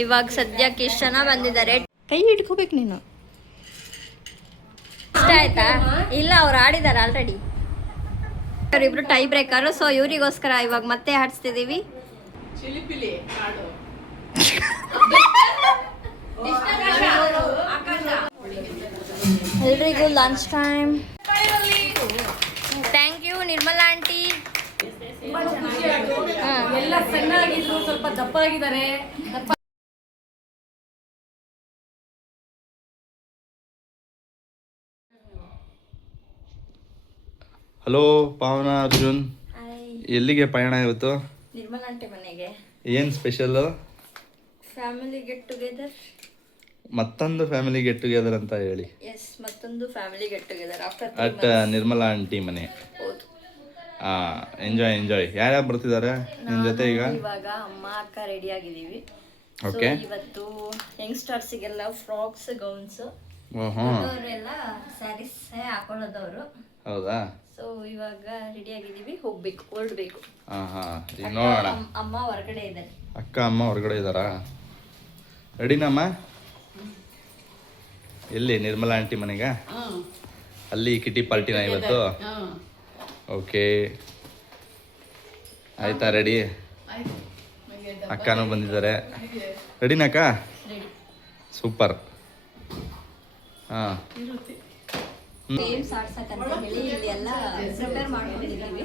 ಇವಾಗ ಸದ್ಯಕ್ಕೆ ಇಷ್ಟು ಜನ ಬಂದಿದ್ದಾರೆ. ಕೈ ಹಿಡ್ಕೋಬೇಕು ನೀನು. ಇಷ್ಟ ಆಯ್ತಾ? ಇಲ್ಲ, ಅವ್ರು ಆಡಿದ್ದಾರೆ ಆಲ್ರೆಡಿ. ಇವರಿಬ್ರು ಟೈ ಬ್ರೇಕರ್. ಸೊ ಇವರಿಗೋಸ್ಕರ ಇವಾಗ ಮತ್ತೆ ಆಡಿಸ್ತಿದೀವಿ. ಎಲ್ರಿಗೂ lunch time. Thank you Nirmala aunty. ಎಲ್ಲ ಚೆನ್ನಾಗಿದ್ರು, ಸ್ವಲ್ಪ ದಪ್ಪ ಆಗಿದ್ದಾರೆ. ಹಲೋ ಪಾವನ, ಅರ್ಜುನ್, ಎಲ್ಲಿಗೆ ಪಯಣ ಇವತ್ತು? ನಿರ್ಮಲಾ ಆಂಟಿ ಮನೆಗೆ. ಏನ್ ಸ್ಪೆಷಲ್? Family get together. ಮತ್ತೊಂದು ಫ್ಯಾಮಿಲಿ ಗೆಟ್ ಟುಗೆದರ್ ಅಂತ ಹೇಳಿ. ಎಸ್, ಮತ್ತೊಂದು family get together at Nirmala aunty ಮನೆ. ಹೌದು. Enjoy enjoy. ಯಾರ್ಯಾರು ಬರ್ತಿದ್ದಾರೆ ನಿನ್ ಜೊತೆ ಈಗ? ಇವಾಗ ಅಮ್ಮ ಅಕ್ಕ ರೆಡಿ ಆಗಿದೀವಿ. ಓಕೆ. ಇವತ್ತು ಯಂಗ್ಸ್ಟರ್ಸಿಗೆಲ್ಲ ಫ್ರಾಕ್ಸ್, ಗೌನ್ಸ್, ಅವರೆಲ್ಲ ಸ್ಯಾರೀಸ್ ಹಾಕೊಳ್ಳೋದವರು. ಹೌದಾ? ಸೊ ಇವಾಗ ರೆಡಿ ಆಗಿದೀವಿ, ಹೋಗ್ಬೇಕು, ಹೊರಡ್ಬೇಕು. ಈಗ ನೋಡೋಣ. ಅಮ್ಮ ಹೊರಗಡೆ ಇದ್ದಾರೆ. ಅಕ್ಕ ಅಮ್ಮ ಹೊರಗಡೆ ಇದ್ದಾರಾ? ರೆಡಿನಮ್ಮ? ಎಲ್ಲಿ? ನಿರ್ಮಲಾ ಆಂಟಿ ಮನೆಗ? ಅಲ್ಲಿ ಕಿಟಿ ಪಾರ್ಟಿನ ಇವತ್ತು? ಓಕೆ, ಆಯ್ತಾ? ರೆಡಿ? ಅಕ್ಕನೂ ಬಂದಿದ್ದಾರೆ. ರೆಡಿನಕ್ಕ? ಸೂಪರ್. ಗೇಮ್ಸ್ ಆಡ್ಸಕ್ಕಂತ ಹೇಳಿ ಇಲ್ಲಿ ಎಲ್ಲ ಪ್ರಿಪೇರ್ ಮಾಡ್ಕೊಂಡಿದ್ದೀವಿ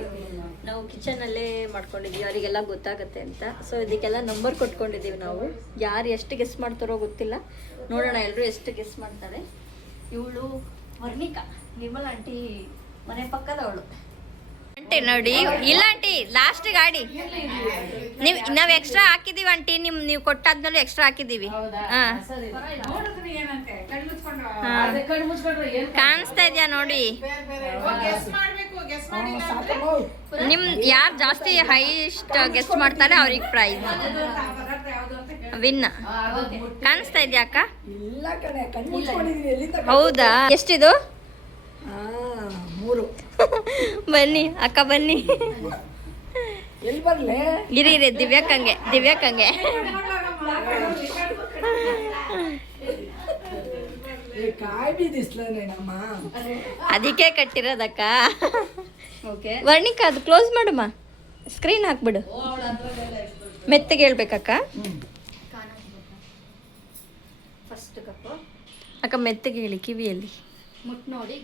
ನಾವು. ಕಿಚನಲ್ಲೇ ಮಾಡ್ಕೊಂಡಿದ್ದೀವಿ, ಅವರಿಗೆಲ್ಲ ಗೊತ್ತಾಗುತ್ತೆ ಅಂತ. ಸೊ ಇದಕ್ಕೆಲ್ಲ ನಂಬರ್ ಕೊಟ್ಕೊಂಡಿದ್ದೀವಿ ನಾವು. ಯಾರು ಎಷ್ಟು ಗೆಸ್ ಮಾಡ್ತಾರೋ ಗೊತ್ತಿಲ್ಲ, ನೋಡೋಣ ಎಲ್ಲರೂ ಎಷ್ಟು ಗೆಸ್ ಮಾಡ್ತಾರೆ. ಇವಳು ವರ್ಣಿಕಾ, ನಿರ್ಮಲಾ ಆಂಟಿ ಮನೆ ಪಕ್ಕದವಳು. ಆಂಟಿ ನೋಡಿ, ಇಲ್ಲ ಆಂಟಿ ಲಾಸ್ಟ್ ಗಾಡಿ ನಾವ್ ಎಕ್ಸ್ಟ್ರಾ ಹಾಕಿದೀವಿ ಆಂಟಿ. ನೀವು ಕೊಟ್ಟಾದ್ಮೇಲೆ ಎಕ್ಸ್ಟ್ರಾ ಹಾಕಿದೀವಿ. ಕಾಣಿಸ್ತಾ ಇದೆಯಾ ನೋಡಿ? ನಿಮ್ ಯಾರು ಜಾಸ್ತಿ ಹೈಯೆಸ್ಟ್ ಗೆಸ್ಟ್ ಮಾಡ್ತಾರೆ ಅವ್ರಿಗೆ ಪ್ರೈಸ್ ವಿನ್. ಕಾಣಿಸ್ತಾ ಇದೆಯಾ ಅಕ್ಕ? ಹೌದಾ? ಎಷ್ಟಿದು? ಬನ್ನಿ ಅಕ್ಕ, ಬನ್ನಿ. ಇರಿ ಇರಿ, ದಿವ್ಯಾಕಂಗೆ ಅದಕ್ಕೆ ಕಟ್ಟಿರೋದಕ್ಕ. ವರ್ಣಿಕಾ ಅದು ಕ್ಲೋಸ್ ಮಾಡಮ್ಮ, ಸ್ಕ್ರೀನ್ ಹಾಕ್ಬಿಡು. ಮೆತ್ತಗೆ ಹೇಳ್ಬೇಕಕ್ಕ. ಫಸ್ಟ್ ಕಪ್ಪು ಅಕ್ಕ, ಮೆತ್ತಗೆ ಹೇಳಿ, ಕಿವಿಯಲ್ಲಿ ಮುಟ್ಟು ನೋಡಿ.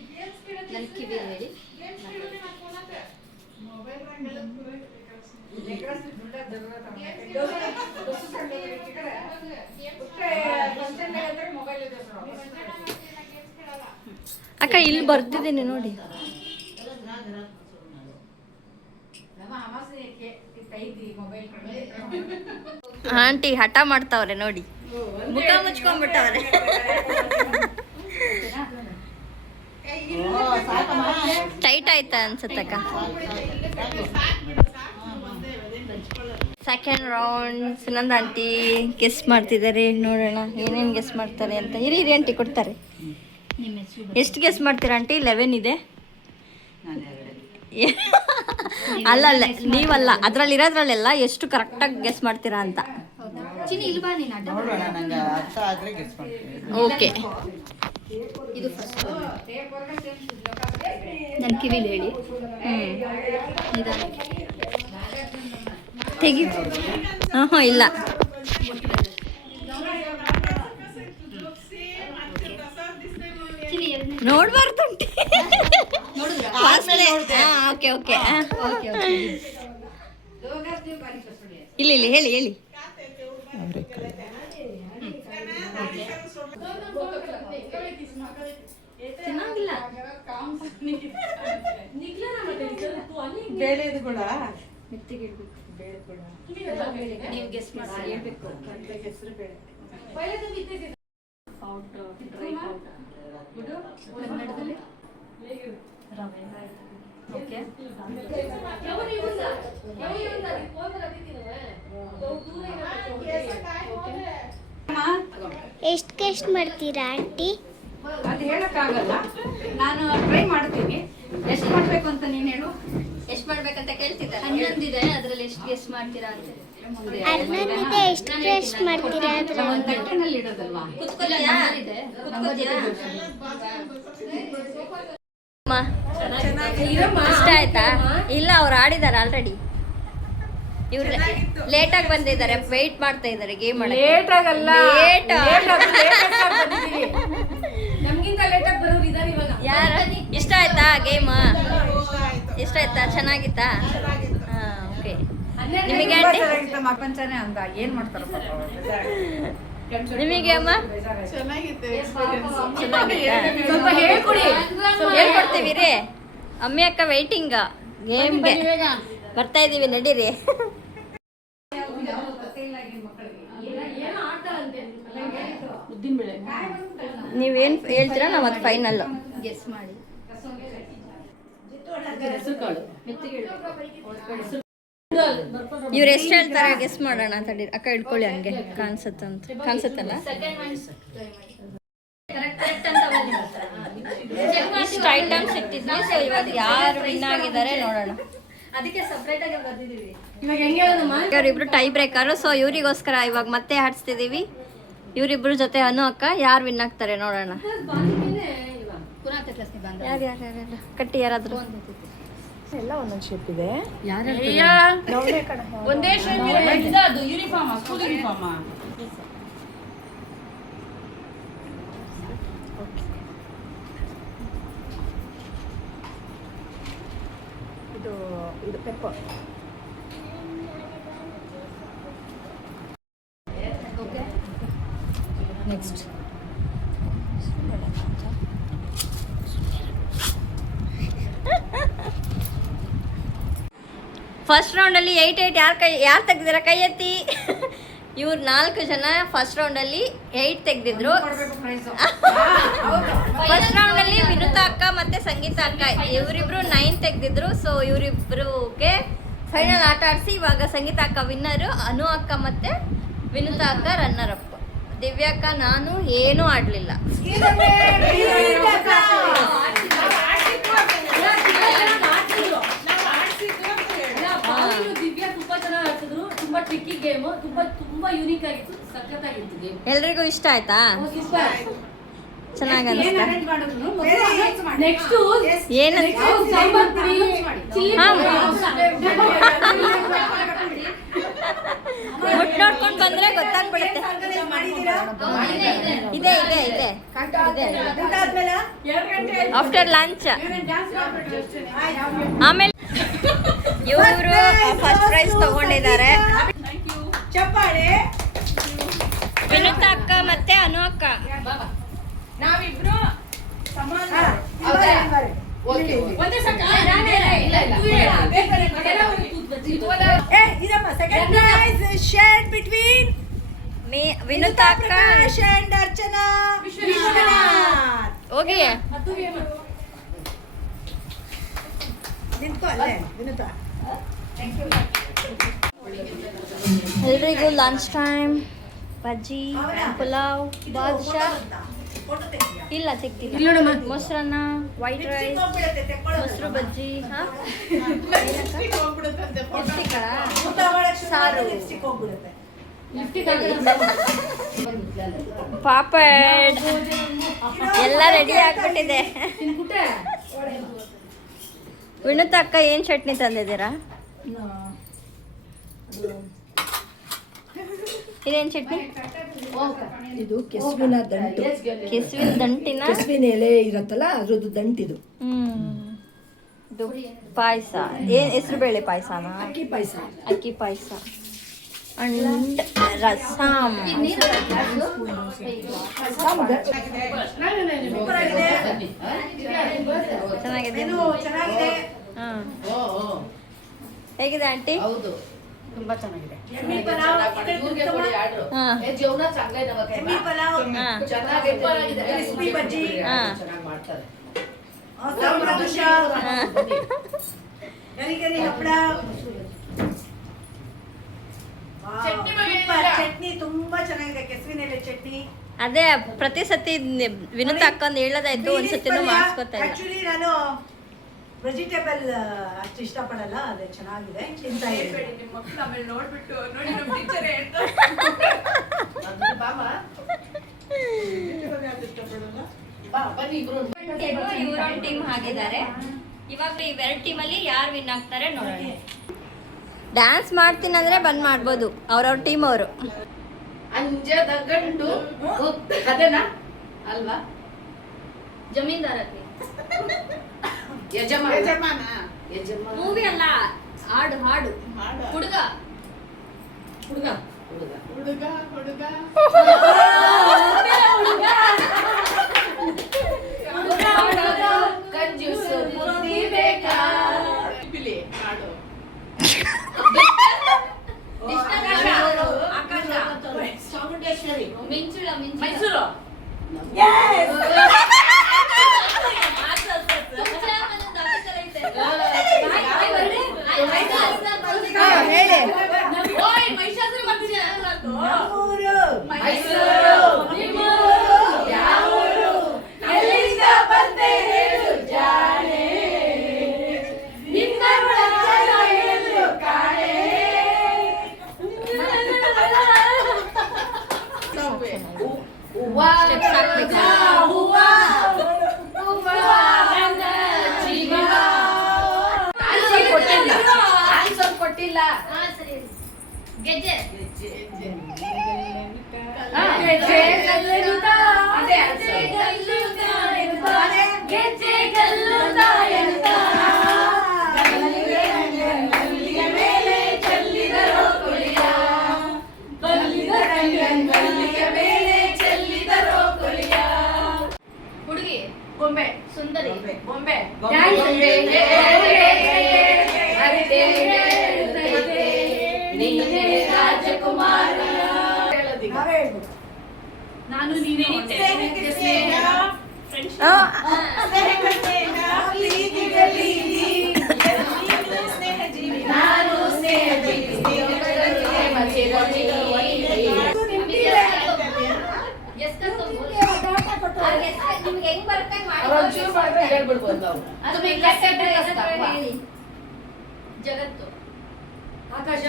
ನನ್ನ ಕಿವಿಯಲ್ಲಿ ಹೇಳಿ. ಅಕ್ಕ ಇಲ್ಲಿ ಬರ್ತಿದ್ದೀನಿ ನೋಡಿ. ಆಂಟಿ ಹಠ ಮಾಡ್ತಾವ್ರೆ ನೋಡಿ, ಮುಖ ಮುಚ್ಕೊಂಡ್ಬಿಟ್ಟವ್ರೆ. ಟೈಟ್ ಆಯ್ತಾ ಅನ್ಸತ್ತಕ್ಕ? Second round Sunanda aunty guess ಮಾಡ್ತಿದ್ದಾರೆ. ನೋಡೋಣ ಏನೇನು ಗೆಸ್ ಮಾಡ್ತಾರೆ ಅಂತ. ಹಿರಿ ಆಂಟಿ ಕೊಡ್ತಾರೆ. ಎಷ್ಟು ಗೆಸ್ ಮಾಡ್ತೀರಾ ಆಂಟಿ? 11 ಇದೆ. ಅಲ್ಲ ನೀವಲ್ಲ, ಅದ್ರಲ್ಲಿರೋದ್ರಲ್ಲೆಲ್ಲ ಎಷ್ಟು ಕರೆಕ್ಟಾಗಿ ಗೆಸ್ ಮಾಡ್ತೀರಾ ಅಂತ. ಓಕೆ, ಇದು ಫಸ್ಟ್. ನನ್ನ ಕಿವಿಲಿ ಹೇಳಿ. ತೆಗಿ. ಇಲ್ಲ, ನೋಡ್ಬಾರ್ದು. ಓಕೆ ಓಕೆ, ಇಲ್ಲಿ ಹೇಳಿ. ಚೆನ್ನಾಗಿಲ್ಲ. ಬೇಳೆದು ಕೂಡ ಮೆತ್ತಿಗೆ ಇಡ್ಬೇಕು. ಬೇಳೆ ಕೂಡ ನೀವು ಗೆಸ್ ಮಾಡಿ ಹೇಳ್ಬೇಕು. ಹೆಸರು ಬೇಳೆ ಪೌಡರ್, ಡ್ರೈ ಪೌಡರ್ ಬಿಡು. ಕನ್ನಡದಲ್ಲಿ ರವೆ. ಓಕೆ, ಎಷ್ಟು ಮಾಡ್ತೀರಾ ಆಂಟಿ? ಅದು ಹೇಳಕ್ಕಾಗಲ್ಲ, ನಾನು ಟ್ರೈ ಮಾಡ್ತೀನಿ. ಎಷ್ಟು ಮಾಡಬೇಕು ಅಂತ ನೀನು ಹೇಳು. ಎಷ್ಟು ಮಾಡ್ಬೇಕಂತ ಕೇಳ್ತಿದ್ದಾರೆ. 11 ಇದೆ, ಅದರಲ್ಲಿ ಎಷ್ಟು ಗೆಸ್ ಮಾಡ್ತೀರಾ ಅಂತ. ಅರ್ನನಿದೆ ಎಷ್ಟು ಟೇಸ್ಟ್ ಮಾಡ್ತೀರಾ ಅದ್ರಲ್ಲಿ? ಒಂದು ತಟ್ಟೆನಲ್ಲಿ ಇಡೋದಲ್ವಾ? ಕುತ್ಕೋತಿಯಾ? ಕುತ್ಕೋತಿಯಾ? ಅಮ್ಮ, ಇಷ್ಟ ಆಯ್ತಾ? ಇಲ್ಲ, ಅವ್ರು ಆಡಿದಾರೆ ಆಲ್ರೆಡಿ. ಇವ್ರು ಲೇಟಾಗಿ ಬಂದಿದ್ದಾರೆ, ವೆಯ್ಟ್ ಮಾಡ್ತಾ ಇದ್ದಾರೆ ಗೇಮ್ ಲೇಟ್ ಆಗಲ್ಲ, ಲೇಟ್ ನಮ್ಗಿಂತ ಲೇಟ್ ಆಗಿ ಬರೋರು ಇದಾರೆ ಇವಾಗ. ಯಾರ ಇಷ್ಟ ಆಯ್ತಾ ಗೇಮ್? ಇಷ್ಟ ಆಯ್ತಾ? ಚೆನ್ನಾಗಿತ್ತಾ? ಓಕೆ. ನಿಮಗೆ ಆಂಟಿ? ಪ್ರಪಂಚನೇ ಅಂದ ಏನ್ ಮಾಡ್ತಾರಪ್ಪ ನಿಮಗೆ ಅಮ್ಮ? ಸ್ವಲ್ಪ ಹೇಳ್ಕೊಡಿ. ಹೇಳ್ಕೊಡ್ತೀವಿ ರೀ. ಅಮ್ಮಿ ಅಕ್ಕ ವೆಯ್ಟಿಂಗ್ ಗೇಮ್ಗೆ ಬರ್ತಾ ಇದೀವಿ, ನಡೀರಿ. ನೀವೇನು ಹೇಳ್ತೀರಾ ನಾವು ಅದು ಫೈನಲ್ ಗೆಸ್ ಮಾಡಿ. ಇವ್ರು ಎಷ್ಟು ಹೇಳ್ತಾರೆ ಗೆಸ್ ಮಾಡೋಣ ತಡಿ. ಅಕ್ಕ ಇಟ್ಕೊಳ್ಳಿ, ಹಂಗೆ ಕಾಣಿಸುತ್ತಲ್ಲ. ಇಷ್ಟು ಐಟಮ್ಸ್ ಇಟ್ಟಿದ್ವಿ. ಸೊ ಇವಾಗ ಯಾರು ವಿನ್ ಆಗಿದ್ದಾರೆ ನೋಡೋಣ. ಅದಕ್ಕೆ ಸಪ್ರೇಟ್ ಆಗಿ ಬರ್ದಿದ್ದೀವಿ. ಇವಾಗ ಹೆಂಗೆ ಹೇಳೋದಮ್ಮ? ಇವರಿಬ್ರು ಟೈ ಬ್ರೇಕರು. ಸೊ ಇವರಿಗೋಸ್ಕರ ಇವಾಗ ಮತ್ತೆ ಆಡಿಸ್ತಿದ್ದೀವಿ. ಇವರಿಬ್ರು ಜೊತೆ ಅನು ಅಕ್ಕ ಯಾರು ವಿನ್ ಆಗ್ತಾರೆ ನೋಡೋಣ. ಯಾರು ಕಟ್ಟಿ ಯಾರಾದ್ರು ಎಲ್ಲ ಒಂದೊಂದು ಶೇಪ್ ಇದೆ. ಒಂದೇ ಶೇಪ್ ಇದೆ. ಅದು ಯೂನಿಫಾರ್ಮ್, ಸ್ಕೂಲ್ ಯೂನಿಫಾರ್ಮ್. ಇದು ಪೆಪ್ಪರ್. ನೆಕ್ಸ್ಟ್ ಫಸ್ಟ್ ರೌಂಡಲ್ಲಿ 8 ಯಾರು ತೆಗ್ದಿರ ಕೈ ಎತ್ತಿ. ಇವ್ರು 4 ಜನ ಫಸ್ಟ್ ರೌಂಡಲ್ಲಿ 8 ತೆಗ್ದಿದ್ರು. ಫಸ್ಟ್ ರೌಂಡಲ್ಲಿ ವಿನುತಾ ಅಕ್ಕ ಮತ್ತೆ ಸಂಗೀತ ಅಕ್ಕ ಇವರಿಬ್ರು 9 ತೆಗ್ದಿದ್ರು. ಸೊ ಇವರಿಬ್ರಿಗೆ ಫೈನಲ್ ಆಟ ಆಡಿಸಿ ಇವಾಗ ಸಂಗೀತ ಅಕ್ಕ ವಿನ್ನರು, ಅನು ಅಕ್ಕ ಮತ್ತೆ ವಿನುತಾ ಅಕ್ಕ ರನ್ನರ್ ಅಪ್. ದಿವ್ಯಾ ಅಕ್ಕ ನಾನು ಏನೂ ಆಡಲಿಲ್ಲ. ದಿವ್ಯಾ ತುಂಬಾ ಚೆನ್ನಾಗಿ ಆಡ್ತಿದ್ರು. ತುಂಬಾ ಟ್ರಿಕ್ಕಿ ಗೇಮ್, ತುಂಬಾ ಯೂನಿಕ್ ಆಗಿತ್ತು, ಸಖತ್ತಾಗಿತ್ತು ಗೇಮ್. ಎಲ್ರಿಗೂ ಇಷ್ಟ ಆಯ್ತಾ? ಚೆನ್ನಾಗಿ ಅನಿಸ್ತಾ? ನೆಕ್ಸ್ಟ್ ಏನಂತ ಸಾಂಬಾರ್ ಪುಡಿ, ಚಿಲ್ಲಿ ಮುಟ್ ನೋಡ್ಕೊಂಡು ಬಂದ್ರೆ ಗೊತ್ತಾಗ್ಬಿಡುತ್ತೆ. ಇದೆ ಇದೆ ಇದೆ ಆಫ್ಟರ್ ಲಂಚ್. ಆಮೇಲೆ ಇವರು ಫಸ್ಟ್ ಪ್ರೈಸ್ ತಗೊಂಡಿದ್ದಾರೆ. ವಿನುತಾ ಅಕ್ಕ ಮತ್ತೆ ಅನು ಅಕ್ಕ. ನಾವಿಬ್ರು ಒಂದೇ ಸಕ second prize shared between Vinutha ಅಕ್ಕ ಅಂಡ್ ಅರ್ಚನಾ ವಿಶ್ವನಾಥ್. ಹೋಗಿ ನಿಂತ್ಕೋ ಅಲ್ಲೇ ವಿನುತಾ. ಎಲ್ರಿಗೂ ಲಂಚ್ ಟೈಮ್. ಬಜ್ಜಿ, ಪುಲಾವ್, ಬಾದುಷಾ ಇಲ್ಲ ತೆಗ್ದಿಲ್ಲ. ಮೊಸರನ್ನ, ವೈಟ್ ರೈಸ್, ಮೊಸರು ಬಜ್ಜಿ, ಸಾರು, ಪಾಪಡ್ ಎಲ್ಲ ರೆಡಿ ಆಗ್ಬಿಟ್ಟಿದೆ. ವಿನುತಾ ಅಕ್ಕ ಏನ್ ಚಟ್ನಿ ತಂದಿದ್ದೀರಾ? ಇದೇನ್ ಚಟ್ನಿ? ಇದು ಕೆಸುವಿನ ದಂಟು. ಕೆಸುವಿನ ದಂಟಿನ ಕೆಸುವಿನ ಎಲೆ ಇರತ್ತಲ್ಲ ಅದ್ರದ್ದು ದಂಟಿದು. ಇದು ಪಾಯಸ. ಏನ್ ಹೆಸರು ಬೇಳೆ ಪಾಯಸನ? ಅಕ್ಕಿ ಪಾಯಸ. ಅಕ್ಕಿ ಪಾಯಸ ಅಂಡ್ ರಸಮ್. ಚೆನ್ನಾಗಿದೆ. ಹೇಗಿದೆ ಆಂಟಿ? ಹೌದು, ತುಂಬಾ ಚೆನ್ನಾಗಿದೆ. ಚಟ್ನಿ ತುಂಬಾ ಚೆನ್ನಾಗಿದೆ, ಕೆಸುವಿನ ಎಲೆ ಚಟ್ನಿ. ಅದೇ ಪ್ರತಿ ಸತಿ ವಿನುತಾ ಅಕ್ಕ ಒಂದು ಹೇಳೋದಾಯ್ತು, ಒಂದ್ಸತಿನೂ ಮಾಡಿಸ್ಕೊತಾ ಇಲ್ಲ. ಆಕ್ಚುಲಿ ನಾನು ವೆಜಿಟೇಬಲ್ ಅಷ್ಟು ಇಷ್ಟಪಡಲ್ಲ, ಅದೇ ಚೆನ್ನಾಗಿದೆ, ತಿಂತಾ ಇದ್ದೀನಿ. ನಿಮ್ಮ ಮಕ್ಕಳು ಆಮೇಲೆ ನೋಡ್ಬಿಟ್ಟು ನೋಡಿ ನಮ್ಮ ಟೀಚರ್ ಹೇಳ್ತಾರೆ ಇವರೊಂದು ಟೀಮ್ ಆಗಿದ್ದಾರೆ. ಇವಾಗ ಇವೆರಡು ಟೀಮಲ್ಲಿ ಯಾರು ವಿನ್ ಆಗ್ತಾರೆ ನೋಡಿ. ಡ್ಯಾನ್ಸ್ ಮಾಡ್ತೀನಿ ಅಂದ್ರೆ ಬಂದ್ ಮಾಡ್ಬೋದು, ಅವ್ರವ್ರ ಟೀಮ್ ಅವರು. ಅಂಜದ ಗಂಡು ಅದೇನಾ ಅಲ್ವಾ? ಜಮೀನ್ದಾರ ಯಜಮಾನ ಮೂವಿ ಅಲ್ಲ, ಹಾಡು ಹಾಡು. ಹುಡುಗ ಹುಡುಗ ಹುಡುಗ ಹುಡುಗ ಕಂಜೂಸು ಬುದ್ಧಿ ಬೇಕಾ ಬಿಲಿ ಹಾಡು ಚಾಮುಂಡೇಶ್ವರಿ. ಮಿಂಚುಳ ಮೈಸೂರು ಹೇಳಿ. ಮಹಿಷಾಸುರ ಮರ್ದಿನಿ ನಮ್ಮೂರು. ಮೈಸೂರು ಯಾವೂರು ಎಲ್ಲಿಂದ ಬಂದೆ ಹೇಳು ಜಾಣೆ ನಿನ್ನ ಹೇಳು ಕಾಣೆ Steps ಹಾಕ್ಬೇಕಾ? ಕೊಟ್ಟಿಲ್ಲ ಗೆಜ್ಜೆ ಹುಡುಗಿ ಗೊಂಬೆ ಸುಂದರಿ ಗೊಂಬೆ ರಾಜಕುಮಾರ ನಾವೇ ಹೇಳ್ಬೇಕು. ನಾನು ನೀನೇ ಸ್ನೇಹಕ್ಕೆ ಸ್ನೇಹ, ಆ, ಪ್ರೀತಿಗೆ ಪ್ರೀತಿ, ನೀನು ಸ್ನೇಹ ಜೀವಿ. ನಾನು ಸ್ನೇಹ ನಿಮ್ಗೆ ಹೆಂಗ್ ಬರುತ್ತೆ ಹೇಳ್ಬಿಡ್ಬೋದು ನಾವು ಜಗತ್ತು ಆಕಾಶ,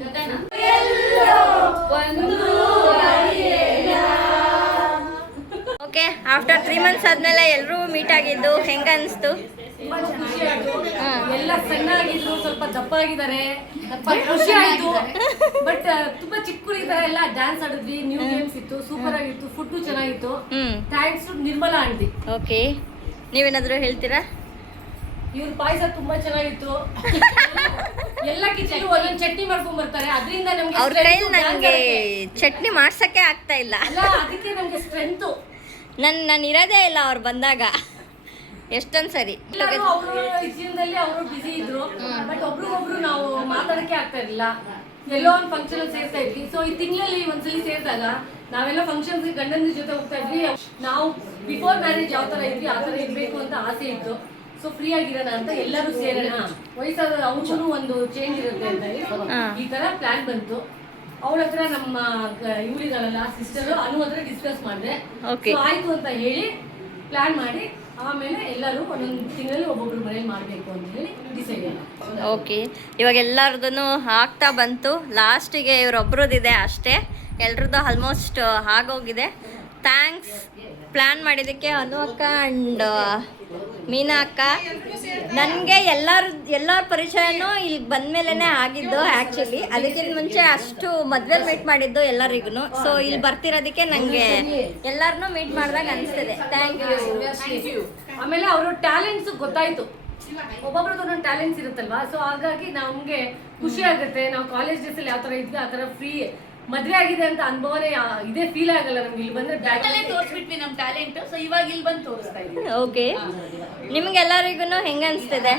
ಗಗನ ಓಕೆ. ಆಫ್ಟರ್ 3 months ಆದ್ಮೇಲೆ ಎಲ್ಲರೂ ಮೀಟ್ ಆಗಿದ್ದು ಹೆಂಗ ಅನಿಸ್ತು? ಎಲ್ಲ ಸಣ್ಣಾಗಿದ್ರು, ಸ್ವಲ್ಪ ದಪ್ಪ ಆಗಿದ್ದಾರೆ, ಖುಷಿ ಆಯ್ತು. ಬಟ್ ತುಂಬಾ ಚಿಕ್ಕ ಹುಡುಗಿದ್ದಾರೆ, ಎಲ್ಲ ಡ್ಯಾನ್ಸ್ ಆಡಿದ್ವಿ, ನ್ಯೂ ಗೇಮ್ಸ್ ಇತ್ತು, ಸೂಪರ್ ಆಗಿತ್ತು, ಫುಡ್ ಚೆನ್ನಾಗಿತ್ತು. Thanks to Nirmala aunty. Okay, ನೀವೇನಾದರೂ ಹೇಳ್ತೀರಾ? ಇವ್ರ ಪಾಯಸ ತುಂಬಾ ಚೆನ್ನಾಗಿತ್ತು. ಎಲ್ಲ ಕಿಚನ್ ಒಂದೊಂದು ಚಟ್ನಿ ಮಾಡ್ಕೊಂಡ್ ಬರ್ತಾರೆ, ಅದರಿಂದ ನಮ್ಗೆ ಅವ್ರ ಕೈಯಲ್ಲಿ ನನಗೆ ಚಟ್ನಿ ಮಾಡ್ಸಕ್ಕೆ ಆಗ್ತಾ ಇಲ್ಲ. ಅಲ್ಲ, ಅದಕ್ಕೆ ನಮ್ಗೆ ಸ್ಟ್ರೆಂತ್. ನಾನು ಇರೋದೇ ಇಲ್ಲ ಅವ್ರು ಬಂದಾಗ, ಎಷ್ಟೊಂದು ಸರಿ. ಅವರು ಜೀವನದಲ್ಲಿ ಅವರು ಬಿಸಿ ಇದ್ರು, ಬಟ್ ಒಬ್ರಿಗೊಬ್ರು ನಾವು ಮಾತಾಡಕ್ಕೆ ಆಗ್ತಾ ಇರಲಿಲ್ಲ. ಎಲ್ಲೋ ಒಂದು ಫಂಕ್ಷನ್ ಅಲ್ಲಿ ಸೇರ್ತಾ ಇದ್ವಿ. ಸೊ ಈ ತಿಂಗಳಲ್ಲಿ ಒಂದ್ಸಲಿ ಸೇರಿದಾಗ ನಾವೆಲ್ಲ ಫಂಕ್ಷನ್ಸ್ ಗಂಡನ ಜೊತೆ ಹೋಗ್ತಾ ಇದ್ವಿ. ನಾವು ಬಿಫೋರ್ ಮ್ಯಾರೇಜ್ ಯಾವ ತರ ಇದ್ವಿ ಆ ತರ ಇರ್ಬೇಕು ಅಂತ ಆಸೆ ಇತ್ತು. ಸೊ ಫ್ರೀ ಆಗಿರೋಣ ಅಂತ ಎಲ್ಲರೂ ಸೇರೋಣ, ವಯಸ್ಸಾದ ಅವನು ಒಂದು ಚೇಂಜ್ ಇರುತ್ತೆ ಅಂತ ಹೇಳಿ ಈ ತರ ಪ್ಲಾನ್ ಬಂತು. ಅವಳ ಹತ್ರ ನಮ್ಮ ಇವಳಿಗಳಲ್ಲ ಸಿಸ್ಟರ್ ಅನು ಹತ್ರ ಡಿಸ್ಕಸ್ ಮಾಡಿದೆ. ಆಯ್ತು ಅಂತ ಹೇಳಿ ಪ್ಲಾನ್ ಮಾಡಿ ಆಮೇಲೆ ಎಲ್ಲರೂ ಒಂದೊಂದು ತಿಂಗಳಲ್ಲಿ ಒಬ್ಬೊಬ್ರು ಮನೇಲಿ ಮಾಡಬೇಕು ಅಂತ ಹೇಳಿ ಡಿಸೈಡ್ ಆಗಿದೆ. ಓಕೆ, ಇವಾಗ ಎಲ್ಲರದ್ದು ಆಗ್ತಾ ಬಂತು. ಲಾಸ್ಟಿಗೆ ಇವರೊಬ್ರದ್ದಿದೆ ಅಷ್ಟೇ, ಎಲ್ರದ್ದು ಆಲ್ಮೋಸ್ಟ್ ಆಗೋಗಿದೆ. ಥ್ಯಾಂಕ್ಸ್ ಪ್ಲ್ಯಾನ್ ಮಾಡಿದ್ದಕ್ಕೆ ಅನು ಅಕ್ಕ ಆ್ಯಂಡ್ ಮೀನಾ ಅಕ್ಕ. ನನಗೆ ಎಲ್ಲರ ಪರಿಚಯನೂ ಇಲ್ಲಿ ಬಂದಮೇಲೆ ಆಗಿದ್ದು ಆ್ಯಕ್ಚುಲಿ. ಅದಕ್ಕಿಂತ ಮುಂಚೆ ಅಷ್ಟು ಮದುವೆ ಮೀಟ್ ಮಾಡಿದ್ದು ಎಲ್ಲರಿಗೂ. ಸೊ ಇಲ್ಲಿ ಬರ್ತಿರೋದಕ್ಕೆ ನನಗೆ ಎಲ್ಲರನ್ನೂ ಮೀಟ್ ಮಾಡಿದಾಗ ಅನಿಸ್ತದೆ. Thank you. ಆಮೇಲೆ ಅವರು ಟ್ಯಾಲೆಂಟ್ಸ್ ಗೊತ್ತಾಯ್ತು, ಒಬ್ಬೊಬ್ರದ್ದು ಒಂದೊಂದು ಟ್ಯಾಲೆಂಟ್ಸ್ ಇರುತ್ತಲ್ವಾ. ಸೊ ಹಾಗಾಗಿ ನಮ್ಗೆ ಖುಷಿ ಆಗುತ್ತೆ. ನಾವು ಕಾಲೇಜ್ ಡೇಸ್ ಅಲ್ಲಿ ಯಾವ ತರ ಇದ್ವಿ ಆ ತರ ಫ್ರೀ ಮದ್ವೆ ಆಗಿದೆ ಅಂತ ಅನುಭವನೇ ಇದೇ ಫೀಲ್ ಆಗಲ್ಲ ನಮ್ಗೆ. ಇಲ್ಲಿ ಬಂದ್ರೆ ಬ್ಯಾಕ್ ತೋರಿಸ್ಬಿಟ್ವಿ ನಮ್ ಟ್ಯಾಲೆಂಟ್. ಸೊ ಇವಾಗ ಇಲ್ಲಿ ಬಂದು ತೋರಿಸ್ತಾ ಇದೀವಿ. ಓಕೆ, ನಿಮ್ಗೆಲ್ಲರಿಗೂ ಹೆಂಗ ಅನಿಸ್ತಿದೆ?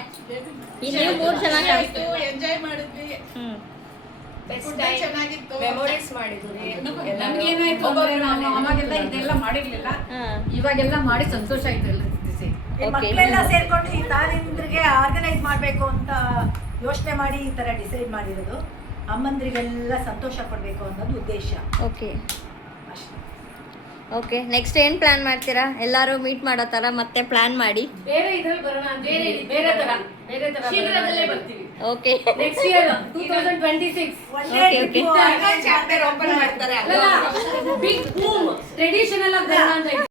ನೀವು 3 ಜನ ಕಾಣಿಸ್ತು. ಎಂಜಾಯ್ ಮಾಡಿದ್ವಿ, ಚೆನ್ನಾಗಿತ್ತು, ಮೆಮೊರೀಸ್ ಮಾಡಿದ್ವಿ. ನಮ್ಗೇನಾಯ್ತು ಅವಾಗೆಲ್ಲ ಇದೆಲ್ಲ ಮಾಡಿರ್ಲಿಲ್ಲ, ಇವಾಗೆಲ್ಲ ಮಾಡಿ ಸಂತೋಷ ಆಯ್ತು. ಎಲ್ಲ ಮಕ್ಕಳೆಲ್ಲ ಸೇರ್ಕೊಂಡು ಈ ತಾಯಂದ್ರಿಗೆ ಆರ್ಗನೈಸ್ ಮಾಡಬೇಕು ಅಂತ ಯೋಚನೆ ಮಾಡಿ ಈ ತರ ಡಿಸೈಡ್ ಮಾಡಿರೋದು. ಅಮ್ಮಂದ್ರಿಗೆಲ್ಲ ಸಂತೋಷ ಪಡಬೇಕು ಅನ್ನೋದು ಉದ್ದೇಶ ಓಕೆ, ಅಷ್ಟೇ. ಓಕೆ ನೆಕ್ಸ್ಟ್ ಏನು ಪ್ಲಾನ್ ಮಾಡ್ತೀರಾ ಎಲ್ಲರೂ ಮೀಟ್ ಮಾಡೋ ಥರ ಮತ್ತೆ ಪ್ಲಾನ್ ಮಾಡಿ. ಬೇರೆ ಇದ್ರಲ್ಲಿ ಬರೋಣ ಅಂತ ಹೇಳಿ ಬೇರೆ ತರ ಶೀಘ್ರದಲ್ಲೇ ಬರ್ತೀವಿ. Okay next year 2026 okay chapter open ಮಾಡ್ತಾರೆ ಬಿಗ್ ಬೂಮ್ ಟ್ರೆಡಿಷನಲ್ ಆಗಿ ಬರೋಣ ಅಂತ